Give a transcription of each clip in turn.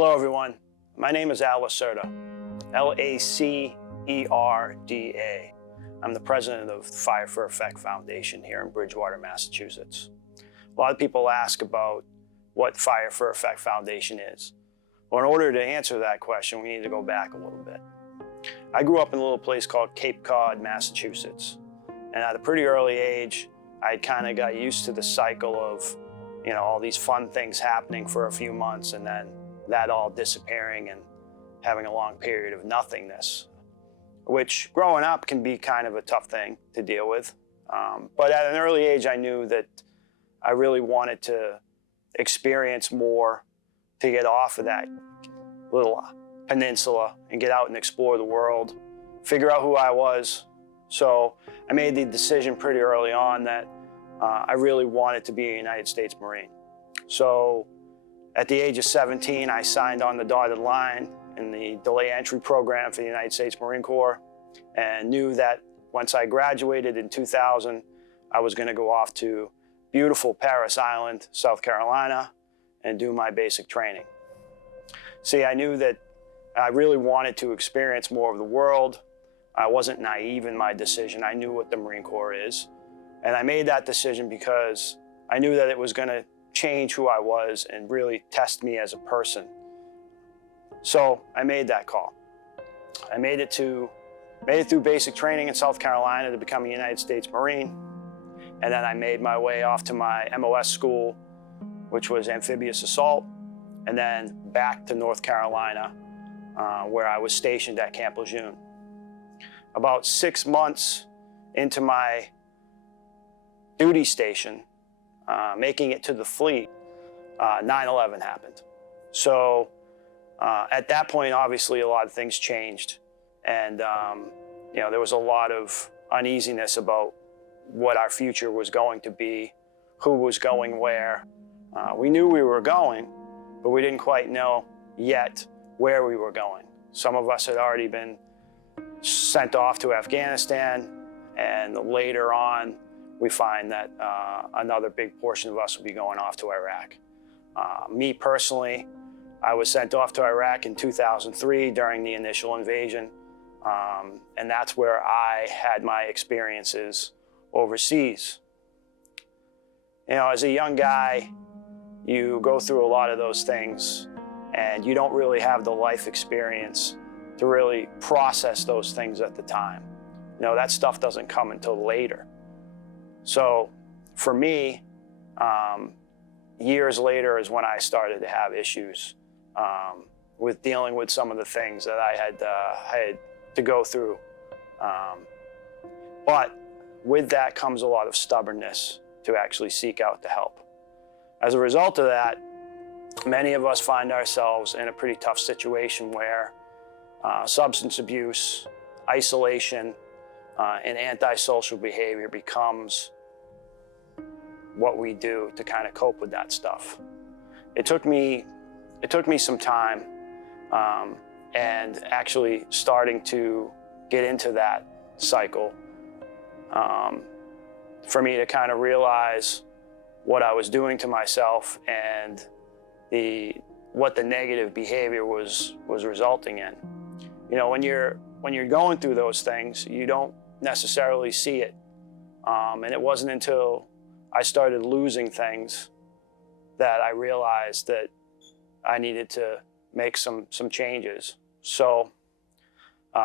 Hello everyone, my name is Lacerda, L-A-C-E-R-D-A. I'm the president of the Fire for Effect Foundation here in Bridgewater, Massachusetts. A lot of people ask about what Fire for Effect Foundation is. Well, in order to answer that question, we need to go back a little bit. I grew up in a little place called Cape Cod, Massachusetts. And at a pretty early age, I kind of got used to the cycle of, all these fun things happening for a few months and then that all disappearing and having a long period of nothingness, which growing up can be kind of a tough thing to deal with. But at an early age, I knew that I really wanted to experience more, to get off of that little peninsula and get out and explore the world, figure out who I was. So I made the decision pretty early on that I really wanted to be a United States Marine. So at the age of 17, I signed on the dotted line in the delay entry program for the United States Marine Corps and knew that once I graduated in 2000, I was going to go off to beautiful Parris Island, South Carolina, and do my basic training. See, I knew that I really wanted to experience more of the world. I wasn't naive in my decision. I knew what the Marine Corps is. And I made that decision because I knew that it was going to change who I was and really test me as a person. So I made that call. I made it through basic training in South Carolina to become a United States Marine. And then I made my way off to my MOS school, which was amphibious assault, and then back to North Carolina, where I was stationed at Camp Lejeune. About 6 months into my duty station, making it to the fleet, 9/11 happened. So at that point, obviously, a lot of things changed. And there was a lot of uneasiness about what our future was going to be, who was going where. We knew we were going, but we didn't quite know yet where we were going. Some of us had already been sent off to Afghanistan, and later on, we find that another big portion of us will be going off to Iraq. Me personally, I was sent off to Iraq in 2003 during the initial invasion, and that's where I had my experiences overseas. As a young guy, you go through a lot of those things, and you don't really have the life experience to really process those things at the time. That stuff doesn't come until later. So for me, years later is when I started to have issues with dealing with some of the things that I had to go through. But with that comes a lot of stubbornness to actually seek out the help. As a result of that, many of us find ourselves in a pretty tough situation where substance abuse, isolation, and antisocial behavior becomes what we do to kind of cope with that stuff. It took me some time and actually starting to get into that cycle for me to kind of realize what I was doing to myself and what the negative behavior was resulting in. When you're going through those things, you don't necessarily see it. And it wasn't until I started losing things that I realized that I needed to make some changes. So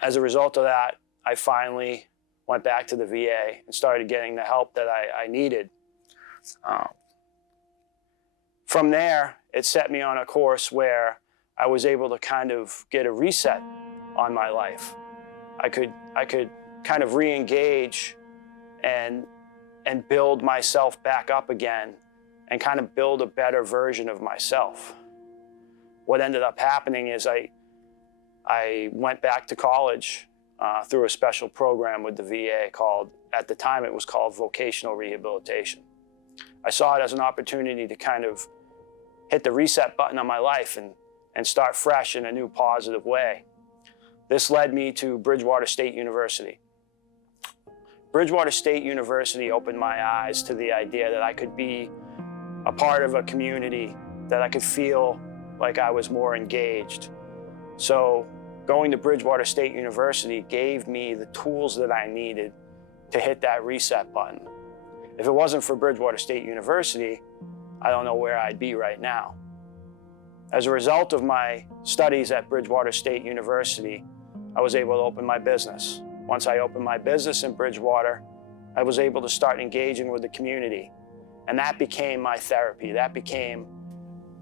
as a result of that, I finally went back to the VA and started getting the help that I needed. From there, it set me on a course where I was able to kind of get a reset on my life. I could kind of re-engage and build myself back up again and kind of build a better version of myself. What ended up happening is I went back to college through a special program with the VA at the time it was called vocational rehabilitation. I saw it as an opportunity to kind of hit the reset button on my life and start fresh in a new positive way. This led me to Bridgewater State University. Bridgewater State University opened my eyes to the idea that I could be a part of a community, that I could feel like I was more engaged. So going to Bridgewater State University gave me the tools that I needed to hit that reset button. If it wasn't for Bridgewater State University, I don't know where I'd be right now. As a result of my studies at Bridgewater State University, I was able to open my business. Once I opened my business in Bridgewater, I was able to start engaging with the community. And that became my therapy. That became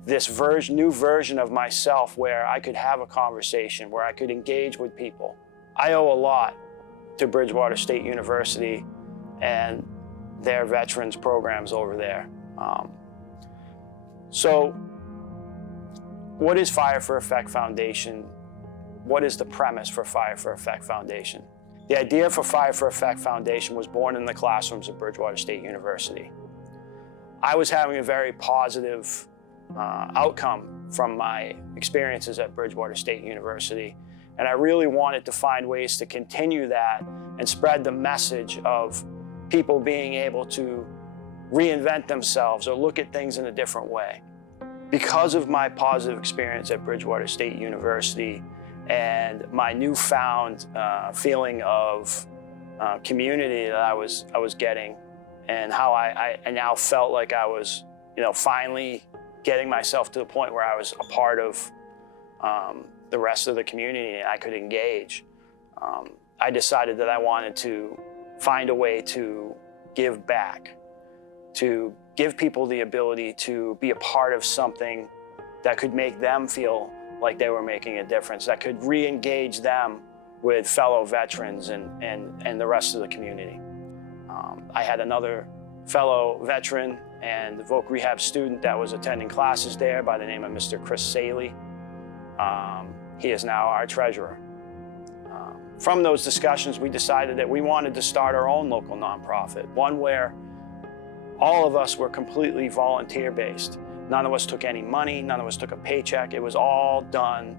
this new version of myself where I could have a conversation, where I could engage with people. I owe a lot to Bridgewater State University and their veterans programs over there. So what is Fire for Effect Foundation? What is the premise for Fire for Effect Foundation? The idea for Fire for Effect Foundation was born in the classrooms of Bridgewater State University. I was having a very positive outcome from my experiences at Bridgewater State University, and I really wanted to find ways to continue that and spread the message of people being able to reinvent themselves or look at things in a different way. Because of my positive experience at Bridgewater State University and my newfound feeling of community that I was getting, and how I now felt like I was, finally getting myself to the point where I was a part of the rest of the community and I could engage. I decided that I wanted to find a way to give back, to give people the ability to be a part of something that could make them feel like they were making a difference, that could re-engage them with fellow veterans and the rest of the community. I had another fellow veteran and voc rehab student that was attending classes there by the name of Mr. Chris Saley. He is now our treasurer. From those discussions, we decided that we wanted to start our own local nonprofit, one where all of us were completely volunteer-based. None of us took any money, none of us took a paycheck. It was all done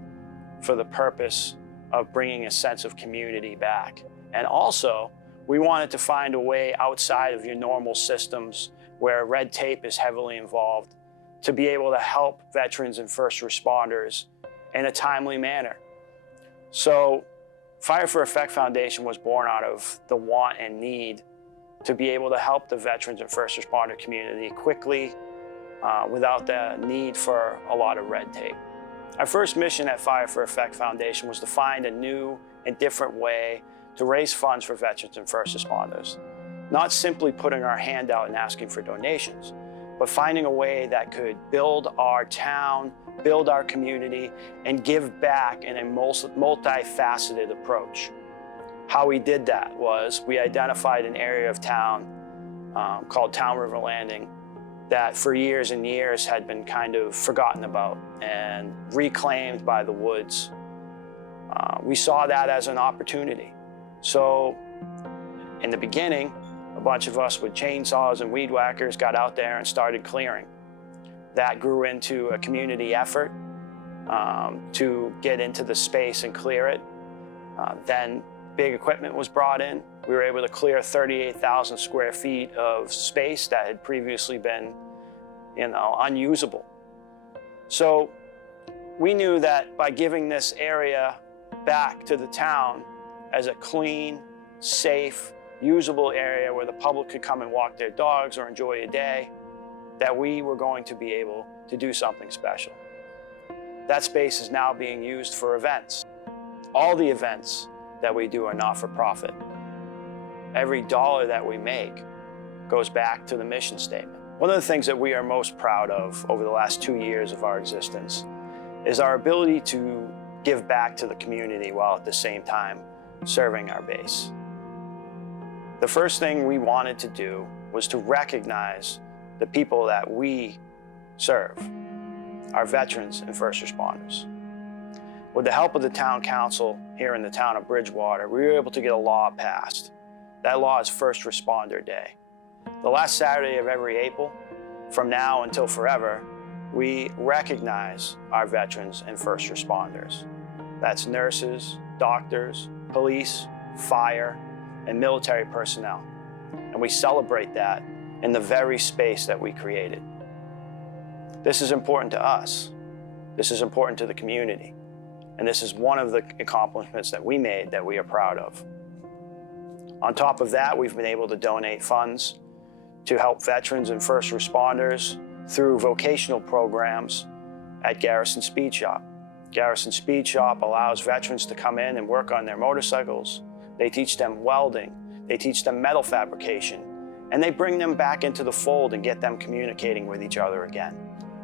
for the purpose of bringing a sense of community back. And also, we wanted to find a way outside of your normal systems where red tape is heavily involved to be able to help veterans and first responders in a timely manner. So Fire for Effect Foundation was born out of the want and need to be able to help the veterans and first responder community quickly without the need for a lot of red tape. Our first mission at Fire for Effect Foundation was to find a new and different way to raise funds for veterans and first responders. Not simply putting our hand out and asking for donations, but finding a way that could build our town, build our community, and give back in a multifaceted approach. How we did that was we identified an area of town called Town River Landing that for years and years had been kind of forgotten about and reclaimed by the woods. We saw that as an opportunity. So in the beginning, a bunch of us with chainsaws and weed whackers got out there and started clearing. That grew into a community effort to get into the space and clear it. Then big equipment was brought in. We were able to clear 38,000 square feet of space that had previously been, unusable. So we knew that by giving this area back to the town as a clean, safe, usable area where the public could come and walk their dogs or enjoy a day, that we were going to be able to do something special. That space is now being used for events. All the events that we do are not for profit. Every dollar that we make goes back to the mission statement. One of the things that we are most proud of over the last 2 years of our existence is our ability to give back to the community while at the same time serving our base. The first thing we wanted to do was to recognize the people that we serve, our veterans and first responders. With the help of the town council here in the town of Bridgewater, we were able to get a law passed. That law is First Responder Day. The last Saturday of every April, from now until forever, we recognize our veterans and first responders. That's nurses, doctors, police, fire, and military personnel. And we celebrate that in the very space that we created. This is important to us This is important to the community. And this is one of the accomplishments that we made that we are proud of. On top of that, we've been able to donate funds to help veterans and first responders through vocational programs at Garrison Speed Shop. Garrison Speed Shop allows veterans to come in and work on their motorcycles. They teach them welding, they teach them metal fabrication, and they bring them back into the fold and get them communicating with each other again,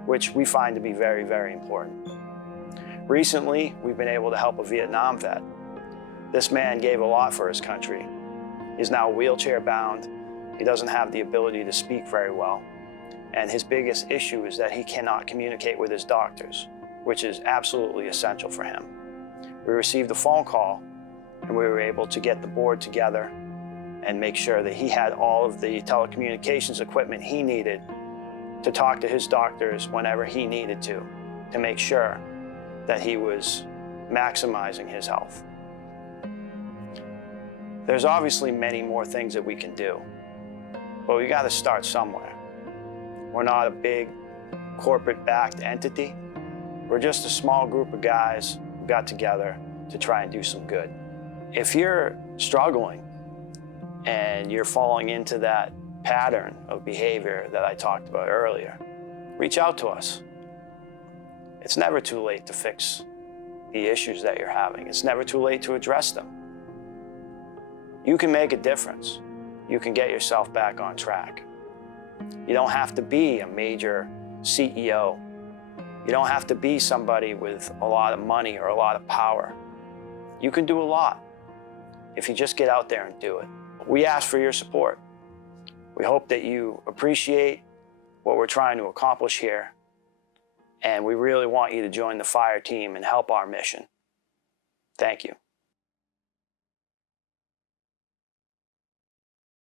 which we find to be very, very important. Recently, we've been able to help a Vietnam vet. This man gave a lot for his country. He's now wheelchair bound. He doesn't have the ability to speak very well. And his biggest issue is that he cannot communicate with his doctors, which is absolutely essential for him. We received a phone call and we were able to get the board together and make sure that he had all of the telecommunications equipment he needed to talk to his doctors whenever he needed to make sure that he was maximizing his health. There's obviously many more things that we can do, but we got to start somewhere. We're not a big corporate-backed entity. We're just a small group of guys who got together to try and do some good. If you're struggling and you're falling into that pattern of behavior that I talked about earlier, reach out to us. It's never too late to fix the issues that you're having. It's never too late to address them. You can make a difference. You can get yourself back on track. You don't have to be a major CEO. You don't have to be somebody with a lot of money or a lot of power. You can do a lot if you just get out there and do it. We ask for your support. We hope that you appreciate what we're trying to accomplish here, and we really want you to join the fire team and help our mission. Thank you.